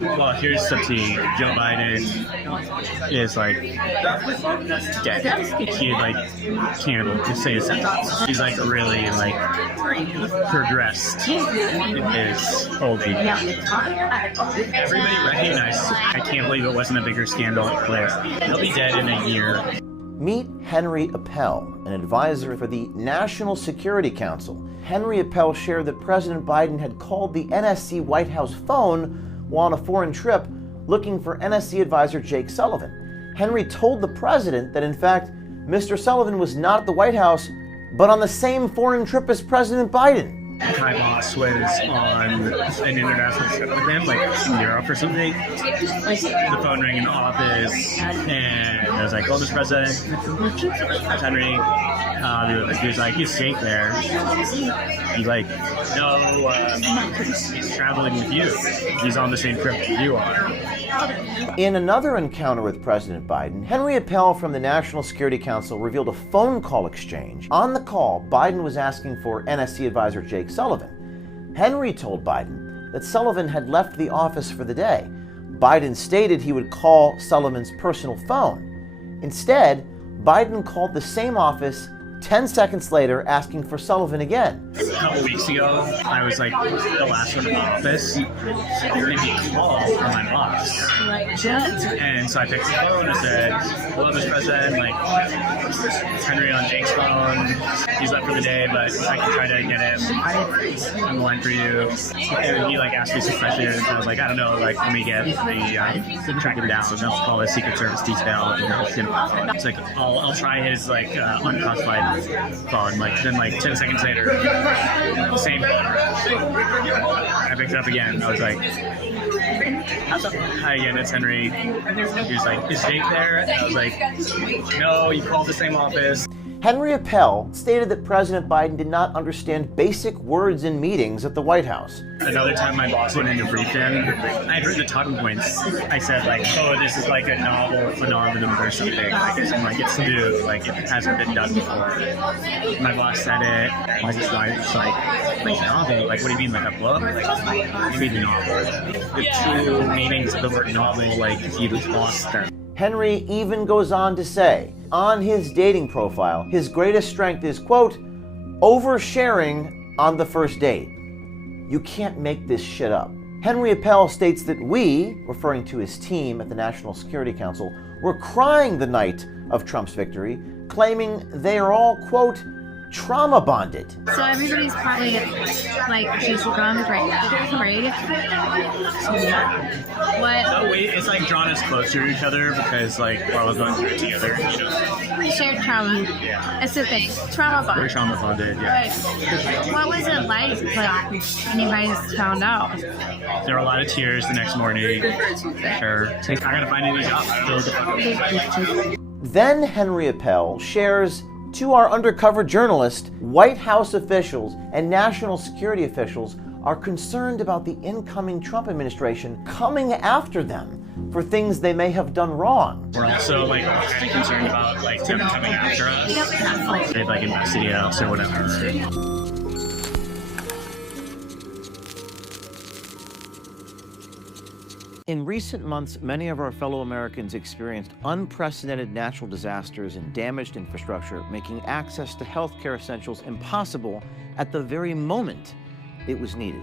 Well, here's some tea. Joe Biden is like dead. He like can't say a sentence. He's like really like progressed in his old age. Everybody recognized. I can't believe it wasn't a bigger scandal. He'll be dead in a year. Meet Henry Appel, an advisor for the National Security Council. Henry Appel shared that President Biden had called the NSC White House phone while on a foreign trip looking for NSC advisor Jake Sullivan. Henry told the president that in fact, Mr. Sullivan was not at the White House, but on the same foreign trip as President Biden. My boss was on an international trip with him, like in Europe or something. The phone rang in the office, and I was like, "Oh, Mr. President, that's Henry." He was like, "He's Jake there." He's like, "No, he's traveling with you. He's on the same trip that you are." In another encounter with President Biden, Henry Appel from the National Security Council revealed a phone call exchange. On the call, Biden was asking for NSC advisor Jake Sullivan. Henry told Biden that Sullivan had left the office for the day. Biden stated he would call Sullivan's personal phone. Instead, Biden called the same office 10 seconds later, asking for Sullivan again. A couple weeks ago, I was like the last one in the office, and he called from my boss. And so I picked the phone and said, "Hello, Mr. President, like, it's Henry on Jake's phone. He's left for the day, but I can try to get him on the line for you." And he like asked me some questions, and I was like, "I don't know, like, let me get the track him down. I'll call his Secret Service detail." And it's like, I'll try his like unclassified phone, like then like 10 seconds later, same phone. I picked it up again. I was like, "Hi again, it's Henry." He was like, "Is Jake there?" And I was like, "No, you called the same office." Henry Appel stated that President Biden did not understand basic words in meetings at the White House. Another time my boss went in to brief him, I had written the talking points. I said like, "Oh, this is like a novel phenomenon or something. Like, it's new, like it hasn't been done before." My boss said it. I was just like, novel? Like, what do you mean, like a book? Like, what do you mean novel? The true meanings of the word novel, like he lost them. Henry even goes on to say, on his dating profile, his greatest strength is, quote, oversharing on the first date. You can't make this shit up. Henry Appel states that we, referring to his team at the National Security Council, were crying the night of Trump's victory, claiming they are all, quote, trauma bonded. So everybody's probably like just drunk right now, right? What? No, wait, it's like drawn us closer to each other because like we're all going through it together. You know? We shared trauma. Yeah. It's the thing. Trauma bond. We're trauma bonded, yeah. What was it like when you guys found out? There were a lot of tears the next morning. I gotta find a new job. Then Henry Appel shares to our undercover journalist, White House officials and national security officials are concerned about the incoming Trump administration coming after them for things they may have done wrong. We're also like kind of concerned about like them coming after us. They'd like investigate us or whatever. In recent months, many of our fellow Americans experienced unprecedented natural disasters and damaged infrastructure, making access to healthcare essentials impossible at the very moment it was needed.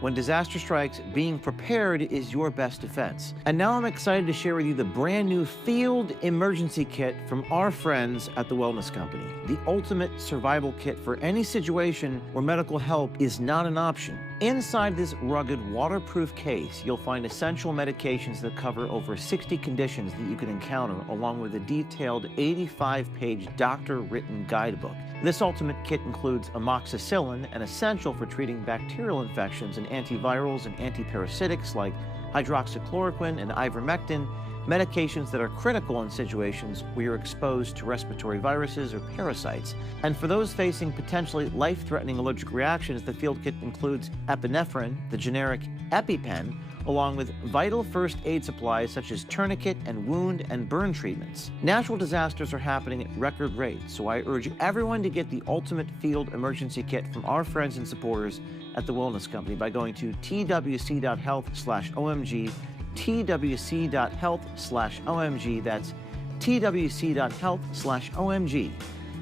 When disaster strikes, being prepared is your best defense. And now I'm excited to share with you the brand new Field Emergency Kit from our friends at the Wellness Company. The ultimate survival kit for any situation where medical help is not an option. Inside this rugged, waterproof case, you'll find essential medications that cover over 60 conditions that you can encounter, along with a detailed 85-page doctor-written guidebook. This ultimate kit includes amoxicillin, an essential for treating bacterial infections, and antivirals and antiparasitics like hydroxychloroquine and ivermectin, medications that are critical in situations where you're exposed to respiratory viruses or parasites. And for those facing potentially life-threatening allergic reactions, the field kit includes epinephrine, the generic EpiPen, along with vital first aid supplies such as tourniquet and wound and burn treatments. Natural disasters are happening at record rates, so I urge everyone to get the ultimate field emergency kit from our friends and supporters at The Wellness Company by going to twc.health/OMG, twc.health/OMG, that's twc.health/OMG.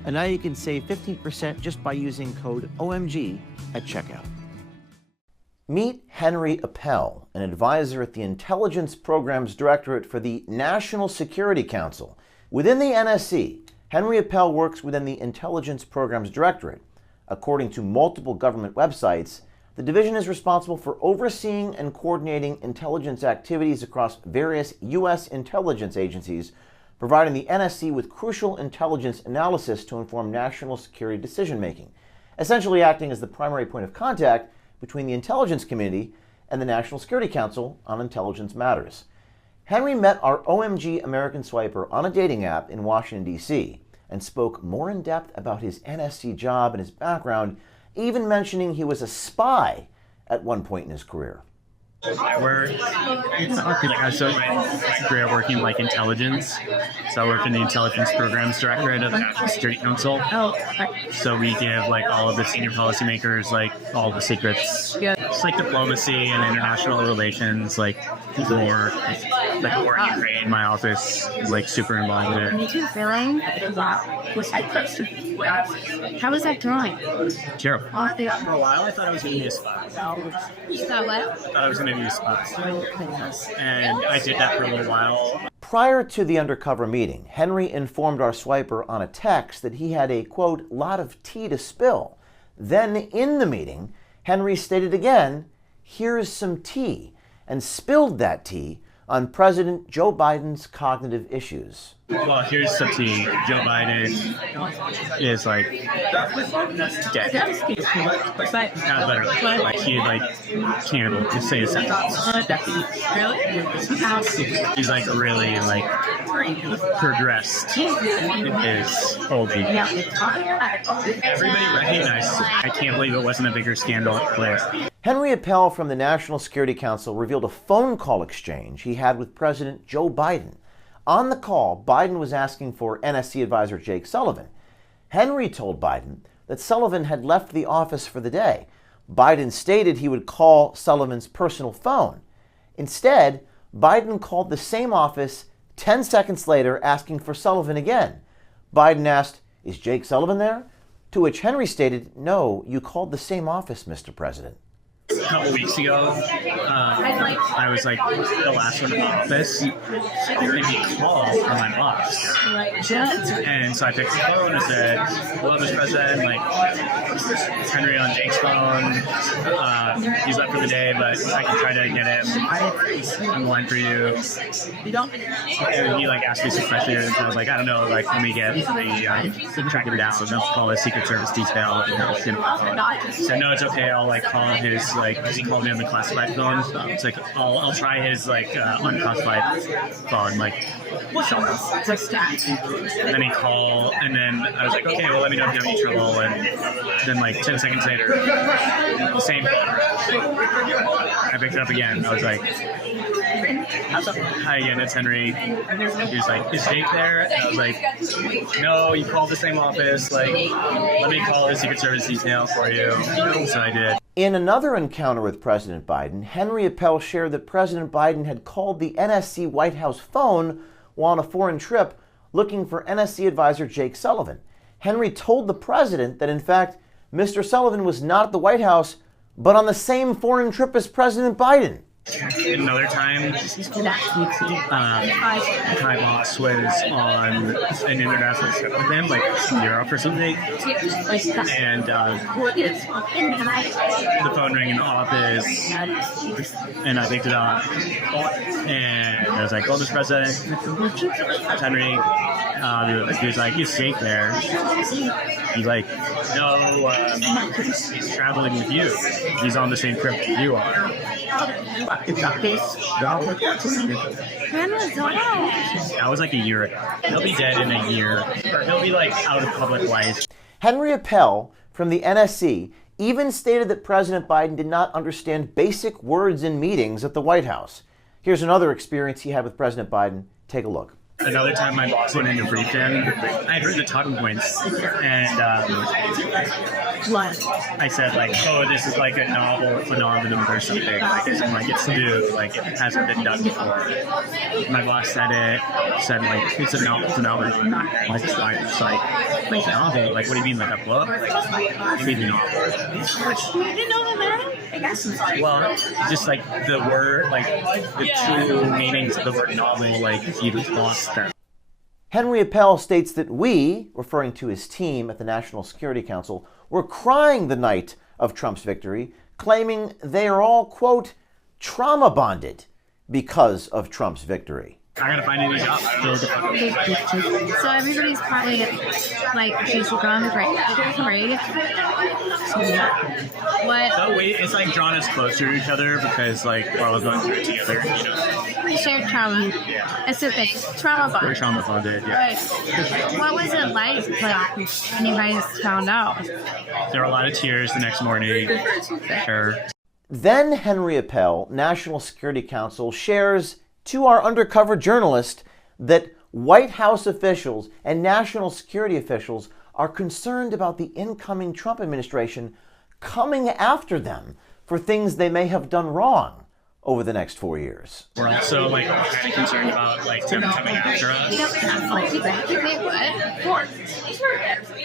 And now you can save 15% just by using code OMG at checkout. Meet Henry Appel, an advisor at the Intelligence Programs Directorate for the National Security Council. Within the NSC, Henry Appel works within the Intelligence Programs Directorate. According to multiple government websites, the division is responsible for overseeing and coordinating intelligence activities across various U.S. intelligence agencies, providing the NSC with crucial intelligence analysis to inform national security decision-making, essentially acting as the primary point of contact between the intelligence community and the National Security Council on intelligence matters. Henry met our OMG American Swiper on a dating app in Washington, D.C., and spoke more in depth about his NSC job and his background, even mentioning he was a spy at one point in his career. I started my career working like intelligence. So I worked in the Intelligence Programs Directorate of the National Security Council. So we give like all of the senior policymakers like all the secrets. It's like diplomacy and international relations, like war, like war in Ukraine. My office is like super involved in it. Me too, really? How was that drawing? Terrible. Off the For a while I thought I was going to be a spy. You thought what? I thought I was going to be a spy. And I did that for a little while. Prior to the undercover meeting, Henry informed our swiper on a text that he had a, quote, lot of tea to spill. Then in the meeting, Henry stated again, here's some tea, and spilled that tea on President Joe Biden's cognitive issues. Well, here's some tea. Joe Biden is like dead. Not literally. Like he can't even say a sentence. He's like really like progressed in his old age. Everybody recognized it. I can't believe it wasn't a bigger scandal there. Henry Appel from the National Security Council revealed a phone call exchange he had with President Joe Biden. On the call, Biden was asking for NSC advisor Jake Sullivan. Henry told Biden that Sullivan had left the office for the day. Biden stated he would call Sullivan's personal phone. Instead, Biden called the same office 10 seconds later asking for Sullivan again. Biden asked, "Is Jake Sullivan there?" To which Henry stated, "No, you called the same office, Mr. President." A couple weeks ago, I was like the last one in the office, and he called from my boss. And so I picked the phone and said, "Hello, Mr. President, like, it's Henry on Jake's phone. He's left for the day, but I can try to get him on the line for you." And he like asked me some questions, and I was like, "I don't know, like, let me get the track it down, so don't call his Secret Service detail." And he said, "No, it's okay, I'll like call his, like," he called me on the classified phone. It's like, I'll try his like unclassified phone, like, so. And then he called, and then I was like, "Okay, well, let me know if you have any trouble." And then like 10 seconds later, the same phone. I picked it up again. I was like, "Hi again, it's Henry." He was like, "Is Jake there?" And I was like, "No, you called the same office. Like, let me call the Secret Service detail for you." So I did. In another encounter with President Biden, Henry Appel shared that President Biden had called the NSC White House phone while on a foreign trip looking for NSC advisor Jake Sullivan. Henry told the president that, in fact, Mr. Sullivan was not at the White House, but on the same foreign trip as President Biden. Another time, my boss was on an international trip with him, like Europe or something, and the phone rang in the office, and I picked it up, and I was like, "Oh, Mr. President, Henry." He was like, "Is Jake there?" He's like, "No, he's traveling with you. He's on the same trip that you are." That was like a year ago. He'll be dead in a year, or he'll be like out of public life. Henry Appel from the NSC even stated that President Biden did not understand basic words in meetings at the White House. Here's another experience he had with President Biden. Take a look. Another time my boss went in to brief him, I heard the talking points, and I said like, oh, this is like a novel phenomenon or something. Like it's new, like it hasn't been done before. My boss said like it's a novel phenomenon. Like it's like novel. Like what do you mean, like a book? Like you mean novel? You didn't know that? I guess. Well, just like the word, like the two meanings of the word novel, like he lost them. Henry Appel states that we, referring to his team at the National Security Council, were crying the night of Trump's victory, claiming they are all, quote, trauma bonded because of Trump's victory. I gotta find a new job. So everybody's probably like chasing guns, right? What? Oh wait, it's like drawn us closer to each other because like we're all going through it together, you know. We shared trauma. It's a big trauma bond. We're trauma bonded, yeah. Right. What was it like when you guys found out? There were a lot of tears the next morning. Then Henry Appel, National Security Council, shares to our undercover journalist that White House officials and national security officials are concerned about the incoming Trump administration coming after them for things they may have done wrong over the next 4 years. We're also like kind of concerned about like them coming after us.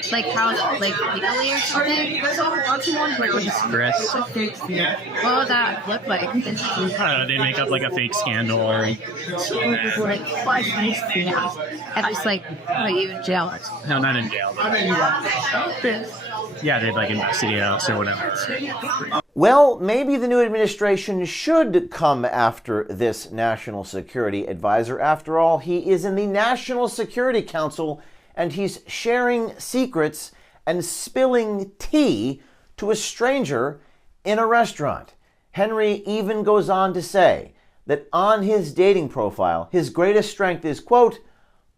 Like how, like legally or something? Stress. What would that look like? I don't know, they make up like a fake scandal or And just like put you in jail. no, not in jail. But yeah, they'd like investigate us or whatever. Well, maybe the new administration should come after this national security advisor. After all, he is in the National Security Council and he's sharing secrets and spilling tea to a stranger in a restaurant. Henry even goes on to say that on his dating profile, his greatest strength is, quote,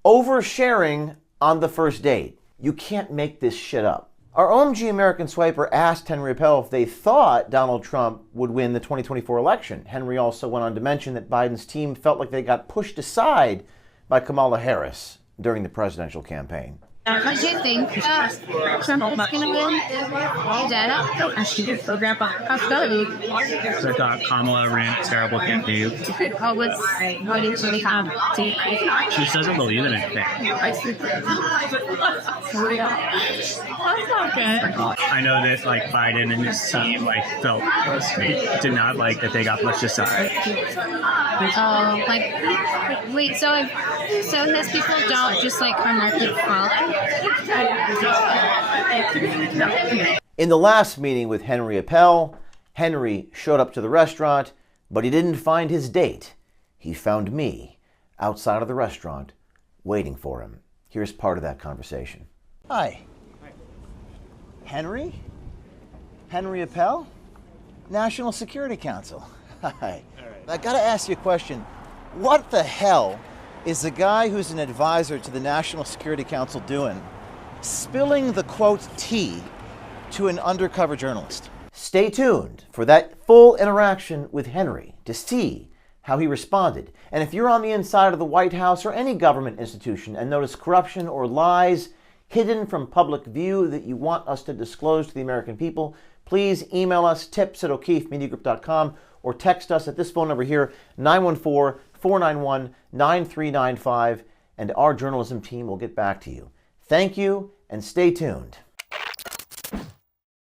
oversharing on the first date. You can't make this shit up. Our OMG American Swiper asked Henry Appel if they thought Donald Trump would win the 2024 election. Henry also went on to mention that Biden's team felt like they got pushed aside by Kamala Harris during the presidential campaign. What do you think Trump is going to win? Dad? So I thought Kamala ran a terrible campaign. What did you have? She just doesn't believe in anything. I know that like Biden and his team like felt did not like that they got pushed aside. Wait, so his people don't just like primarily follow? In the last meeting with Henry Appel, Henry showed up to the restaurant, but he didn't find his date. He found me outside of the restaurant waiting for him. Here's part of that conversation. Hi. Henry? Henry Appel? National Security Council. Hi. I gotta ask you a question. What the hell is the guy who's an advisor to the National Security Council doing? Spilling the, quote, tea to an undercover journalist. Stay tuned for that full interaction with Henry to see how he responded. And if you're on the inside of the White House or any government institution and notice corruption or lies hidden from public view that you want us to disclose to the American people, please email us tips@o'keefemediagroup.com or text us at this phone number here, 914-491-9395, and our journalism team will get back to you. Thank you, and stay tuned.